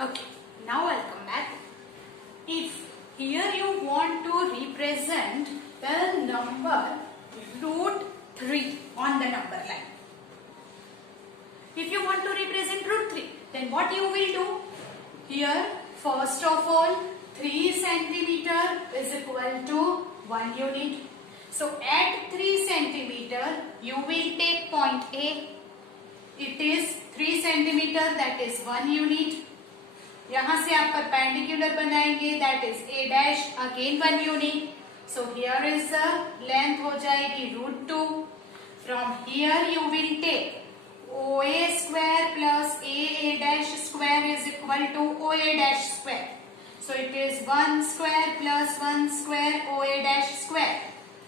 Okay, now I'll come back. If here you want to represent the number root 3 on the number line. If you want to represent root 3, then what you will do? Here, first of all, 3 centimeter is equal to 1 unit. So at 3 centimeter, you will take point A. It is 3 centimeter, that is 1 unit. यहाँ से आप perpendicular बनाएंगे, that is A dash, again 1 unit. So here is the length हो जाएगी √2. From here you will take OA square plus AA dash square is equal to OA dash square. So it is 1 square plus 1 square OA dash square.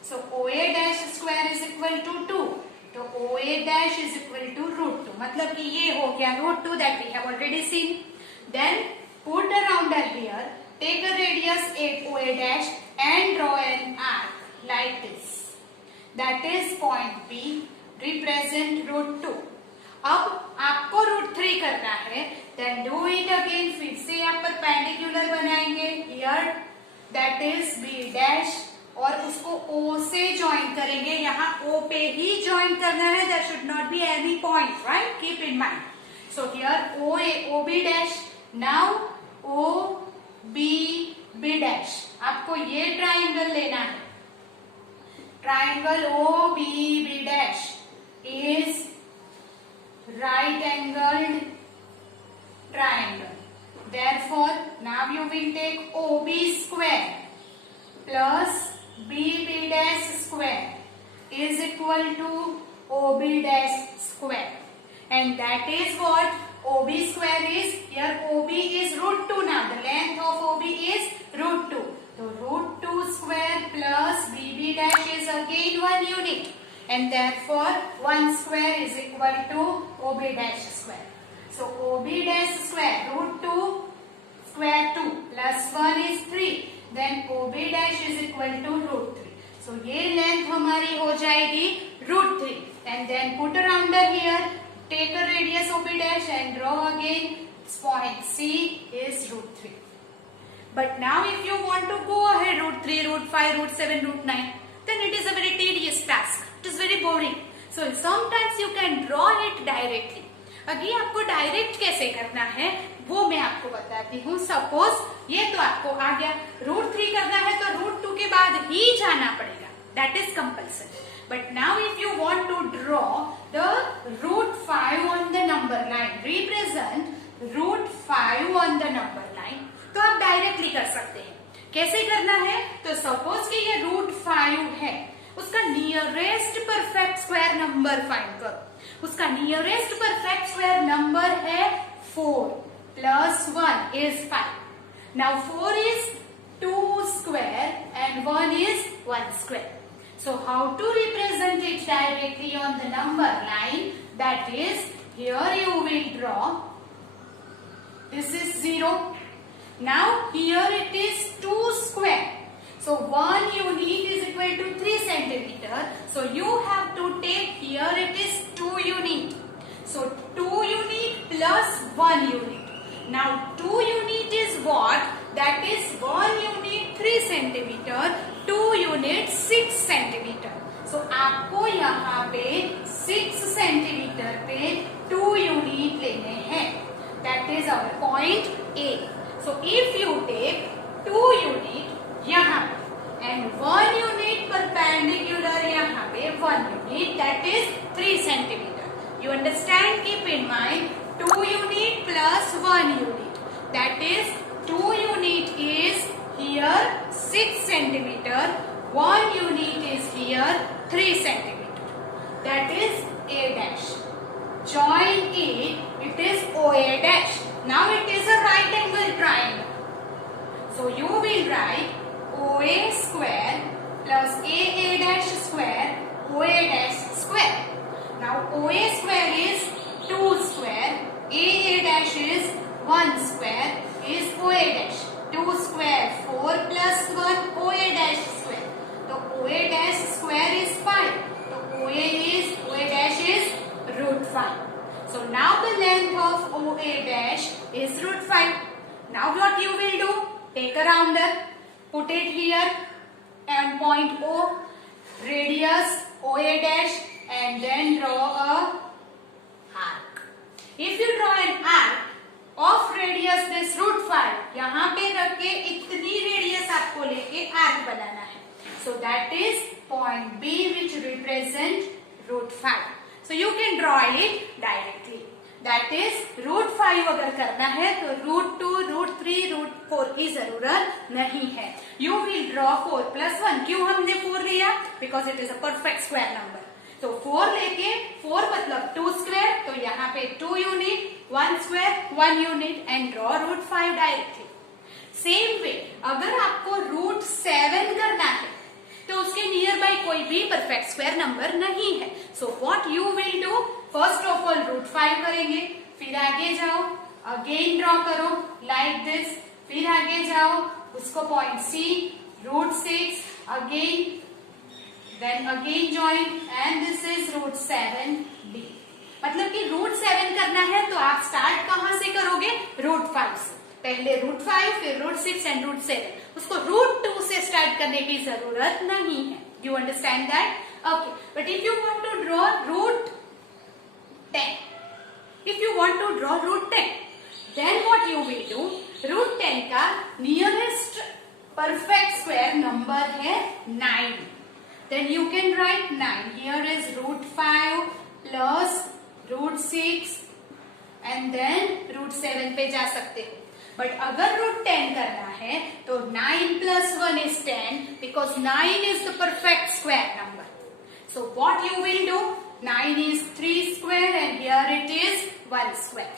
So OA dash square is equal to 2. तो OA dash is equal to √2. मतलब कि ये हो गया √2 that we have already seen. Then put a rounder here, take a radius 8 OA dash and draw an arc like this. That is point B, represent √2. अब आपको √3 करना है, then do it again. फिर से आप perpendicular बनाएंगे here, that is B dash और उसको O से ज्वाइन करेंगे. यहाँ O पे ही ज्वाइन करना है. There should not be any point, right? Keep in mind. So here OA, OB dash. Now OB B dash. आपको ये ट्राइंगल लेना है. Triangle OBB dash is right angled triangle. Therefore, now you will take OB square plus BB dash square is equal to OB dash square. And that is what OB square is. Here OB is √2 now. The length of OB is √2. So √2 square plus BB dash is again 1 unit. And therefore 1 square is equal to OB dash square. So OB dash square √2 square 2 plus 1 is 3. Then OB dash is equal to √3. So ये length हमारी हो जाएगी √3. And then put a rounder here. Take a radius OB dash and draw again. Point C is √3. But now if you want to go ahead √3, √5, √7, √9, then it is a very tedious task. It is very boring. So sometimes you can draw it directly. अभी आपको direct कैसे करना है वो मैं आपको बताती हूँ. सपोज ये तो आपको आ गया, √3 करना है तो √2 के बाद ही जाना पड़ेगा. That is compulsory. But now if you want to draw the √5 on the number line, represent √5 on the number line, तो आप डायरेक्टली कर सकते हैं. कैसे करना है? तो सपोज कि ये √5 है, उसका nearest perfect square number find करो. उसका नियरेस्ट परफेक्ट स्क्वायर नंबर है 4 plus 1 is 5. Now 4 is 2 square and 1 is 1 square. So how to represent it directly on the number line? That is, here you will draw. This is 0. Now here it is 2 square. So 1 unit is equal to 3 centimeter. So you have to take here it is 2 unit. So 2 unit plus 1 unit. Now 2 unit is what? That is 1 unit 3 centimeter, 2 unit 6 centimeter. So आपको यहाँ पे 6 centimeter पे 2 unit लेने हैं. That is our point A. So if you take 2 unit यहाँ पे and 1 unit perpendicular यहाँ पे 1 unit, that is 3 centimeter. You understand? Keep in mind 2 unit plus 1 unit. That is 2 unit is here 6 centimeter. 1 unit is here 3 centimeter. That is A dash. Join it. It is OA dash. Now it is a right angle triangle. So you will write OA square plus AA dash square OA dash square. Now OA square is 2 square. AA dash is 1 square is OA dash. 2 square 4 plus 1 OA dash square. So OA dash square is 5. So OA dash is √5. So now the length of OA dash is root 5. Now what you will do? Take a rounder, put it here and point O, radius OA dash, and then draw a arc. If you draw an arc of radius this root 5, यहाँ पे रख के इतनी radius आपको लेके arc बनाना है. So that is point B which represent root 5. So you can draw it directly. That is root 5 अगर करना है तो root 2, root 3, root 4 की जरूरत नहीं है. You will draw 4 plus 1. क्यों हमने 4 लिया? Because it is a perfect square number. तो 4 लेके 4 मतलब 2 square, तो यहाँ पे 2 unit, 1 square, 1 unit and draw root 5 directly. Same way अगर आपको root 7 करना है तो उसके नियर बाय कोई भी परफेक्ट स्क्वायर नंबर नहीं है. So what you will do? First of all root 5 करेंगे, फिर आगे जाओ, अगेन ड्रॉ करो लाइक दिस, फिर आगे जाओ, उसको point C, root 6, again, then again join and this is root 7b. मतलब कि रूट 7 करना है तो आप स्टार्ट कहां से करोगे? रूट 5 से. पहले रूट 5, फिर रूट 6 एंड रूट 7. उसको रूट 2 से स्टार्ट करने की जरूरत नहीं है. You understand that? Okay. But if you want to draw root 10, if you want to draw root 10, then what you will do? Root 10 का नियरेस्ट परफेक्ट स्क्वायर नंबर है 9. Then you can write 9. Here is root 5 plus root 6 and then root 7 पे जा सकते हो. But अगर root 10 करना है तो 9 plus 1 is 10 because 9 is the perfect square number. So what you will do? 9 is 3 square and here it is 1 square.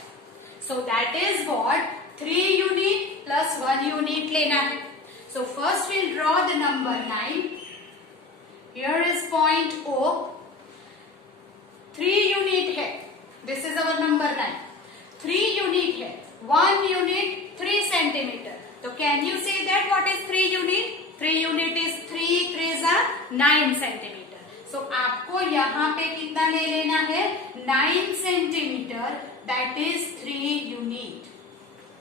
So that is what 3 unit plus 1 unit लेना है. So first we'll draw the number 9. Here is point O. 3 unit है. This is our number 9. 3 unit है. 1 unit 3 centimeter. So can you say that what is 3 unit? 3 unit is 3 3s are 9 centimeter. So आपको यहाँ पे कितना ले लेना है? 9 centimeter. That is 3 unit.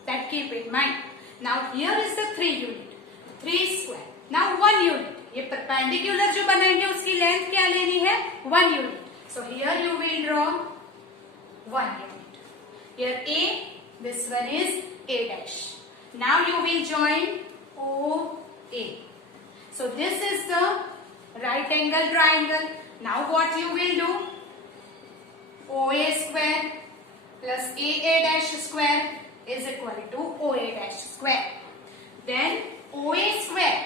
That keep in mind. Now here is the 3 unit. 3 square. Now 1 unit. ये perpendicular जो बनाएंगे उसकी length क्या लेनी है? 1 unit. So here you will draw 1 unit. Here A. This one is A dash. Now you will join OA. So this is the right angle triangle. Now what you will do? OA square plus AA dash square is equal to OA dash square. Then OA square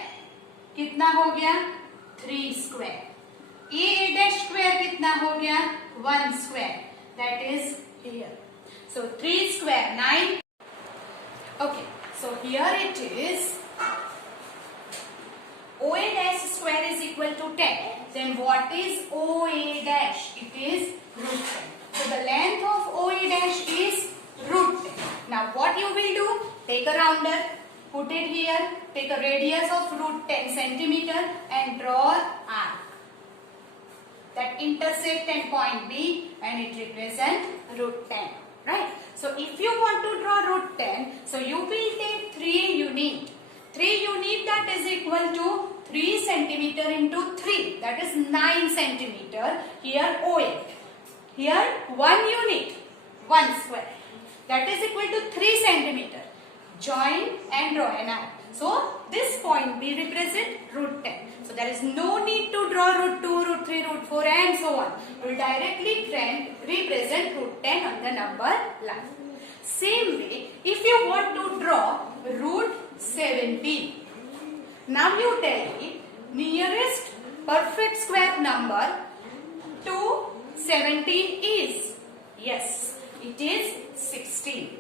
कितना हो गया? 3 square. AA dash square कितना हो गया? 1 square. That is here. So 3 square 9. Okay, so here it is. OA dash square is equal to 10. Then what is OA dash? It is root 10. So the length of OA dash is root 10. Now what you will do? Take a rounder, put it here, take a radius of root 10 centimeter and draw an arc that intersect and point B and it represents root 10. Right? So if you want to draw root 10, so you will take 3 unit. 3 unit that is equal to 3 centimeter into 3. That is 9 centimeter. Here OA. Here 1 unit. 1 square. That is equal to 3 centimeter. Join and draw an arc. So this point B represent root 10. So there is no need to draw root 2, root 3, root 4 and so on. We will directly represent root 10 on the number line. Same way, if you want to draw root 7b, now you tell me nearest perfect square number to 17 is? Yes, it is 16.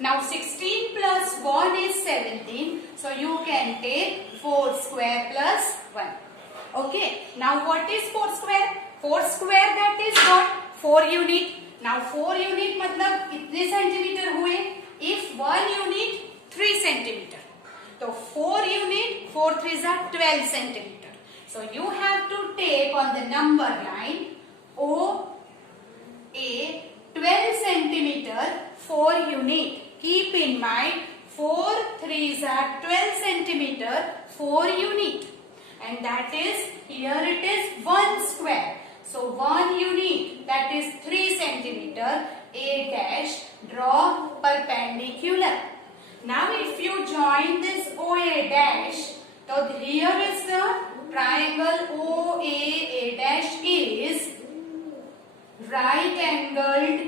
Now 16 plus 1 is 17. So you can take 4 square plus 1. Okay. Now what is 4 square? 4 square that is what? 4 unit. Now 4 unit मतलब कितने centimetre हुए? If 1 unit 3 centimeter. So 4 unit 4 3s are 12 centimeter. So you have to take on the number line O A 12 centimeter 4 unit. Keep in mind 4 3s are 12 centimeter 4 unit, and that is here it is 1 square. So 1 unit, that is 3 centimeter. A dash, draw perpendicular. Now if you join this OA dash, so here is the triangle OAA dash is right angled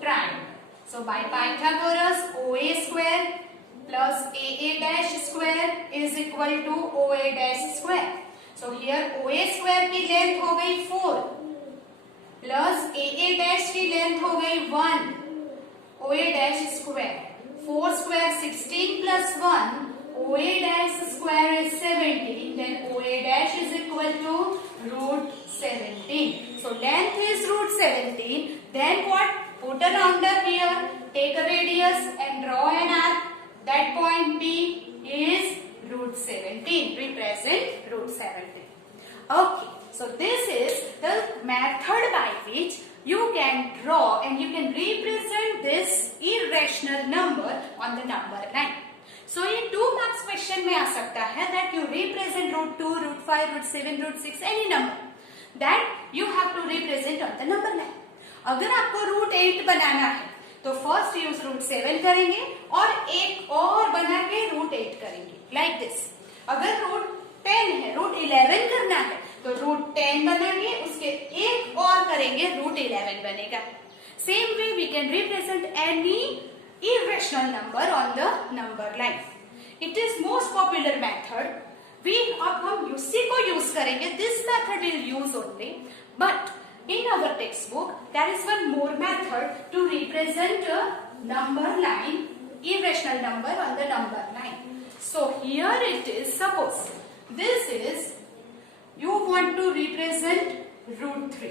triangle. So by Pythagoras, OA square plus AA dash square is equal to OA dash square. So here OA square की length हो गई 4 plus AA dash की length हो गई 1, OA dash square 4 square 16 plus 1, OA dash square is 17, then OA dash is equal to root 17. So length is root 17. Then what? Put a rounder here, take a radius and draw an arc. That point B is root 17. Represent root 17. Okay. So this is the method by which you can draw and you can represent this irrational number on the number line. So ये 2 marks question में आ सकता है that you represent root 2, root 5, root 7, root 6 any number that you have to represent on the number line. अगर आपको root 8 बनाना है तो first use root 7 करेंगे और एक और बना के root 8 करेंगे like this. अगर root 10 है, root 11 करना है तो root 10 बनाएंगे, उसके एक और करेंगे root 11 बनेगा. Same way we can represent any irrational number on the number line. It is most popular method. अब हम इसी को use करेंगे. This method we'll use only. But in our textbook there is one more method to represent a number line, irrational number on the number line. So here it is. Suppose this is you want to represent root 3.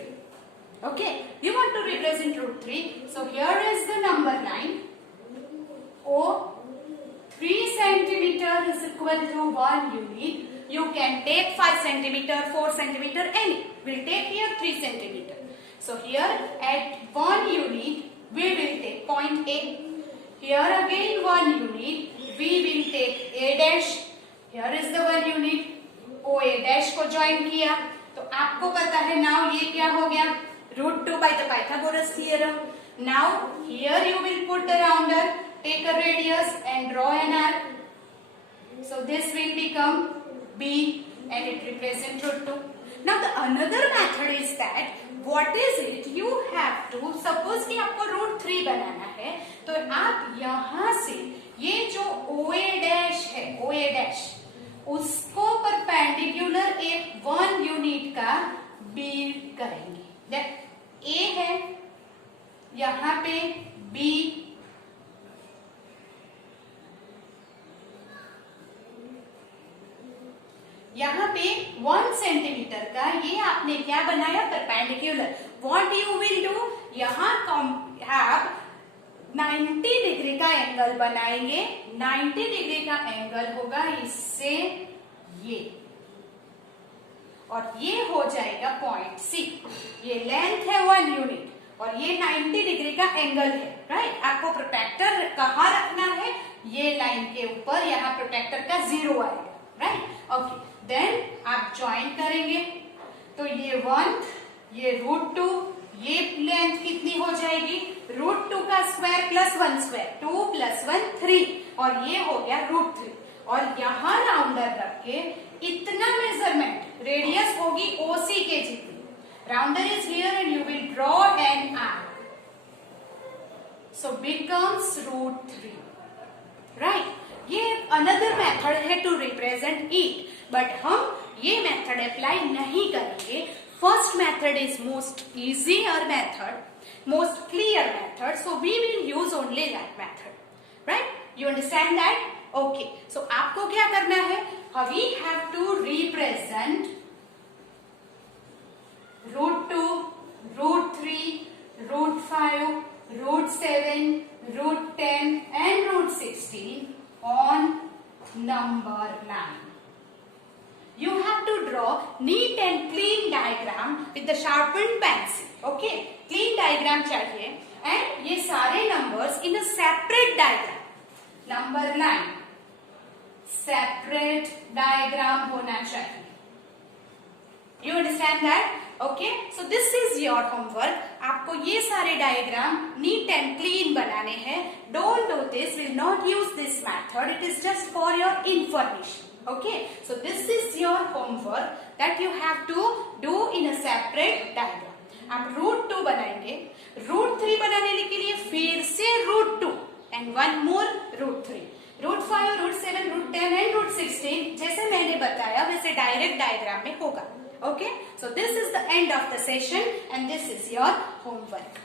Okay, you want to represent root 3. So here is the number line. O 3 centimeter is equal to 1 unit. You can take 5 centimeter, 4 centimeter, any. We'll take here 3 centimeter. So here at 1 unit we will take point A. Here again 1 unit we will take A dash. Here is the 1 unit. OA dash को join किया तो आपको पता है now ये क्या हो गया root 2 by the Pythagoras theorem. Now here you will put a rounder, take a radius and draw an arc. So this will become B and it represents root 2. Now the another method is that what is it you have to suppose कि आपको root 3 बनाना है तो आप यहाँ से ये जो OA dash है OA dash उसको परपेंडिकुलर एक 1 यूनिट का B करेंगे. दैट A है यहाँ पे B यहाँ पे 1 सेंटीमीटर का ये आपने क्या बनाया perpendicular. What you will do यहाँ आप 90 डिग्री का एंगल बनाएंगे. 90 डिग्री का एंगल होगा इससे ये और ये हो जाएगा पॉइंट C. ये लेंथ है 1 यूनिट और ये 90 डिग्री का एंगल है. राइट आपको प्रोटेक्टर कहाँ रखना है ये लाइन के ऊपर. यहाँ प्रोटेक्टर का 0 आएगा. राइट ओके देन आप ज्वाइन करेंगे तो ये 1 ये रूट 2 ये लेंथ कितनी हो जाएगी रूट 2 का स्क्वायर प्लस 1 स्क्वायर 2 प्लस 1 3 और ये हो गया रूट 3 और यहाँ राउंडर रख के इतना मेजरमेंट रेडियस होगी OC के जितनी. Rounder is here and you will draw an arc. So becomes root 3. Right ये अनदर मेथड है टू रिप्रेजेंट इट बट हम ये मेथड अप्लाई नहीं करेंगे. First method is most easier method, most clear method. So we will use only that method, right? You understand that? Okay. So आपको क्या करना है? We have to represent root 2, root 3, root 5, root 7, root 10, and root 16 on number line. You have to draw neat and clean diagram with the sharpened pencil. Okay, clean diagram चाहिए and ये सारे numbers in a separate diagram, number line separate diagram होना चाहिए. You understand that? Okay, so this is your homework. आपको ये सारे diagram neat and clean बनाने हैं. Don't do this. Will not use this method. It is just for your information. Okay, so this is your homework that you have to do in a separate diagram. आप root 2 बनाएंगे. Root 3 बनाने के लिए फिर से root 2 and one more root 3. Root 5, root 7, root 10 and root 16 जैसे मैंने बताया वैसे डायरेक्ट डायग्राम में होगा. Okay, so this is the end of the session and this is your homework.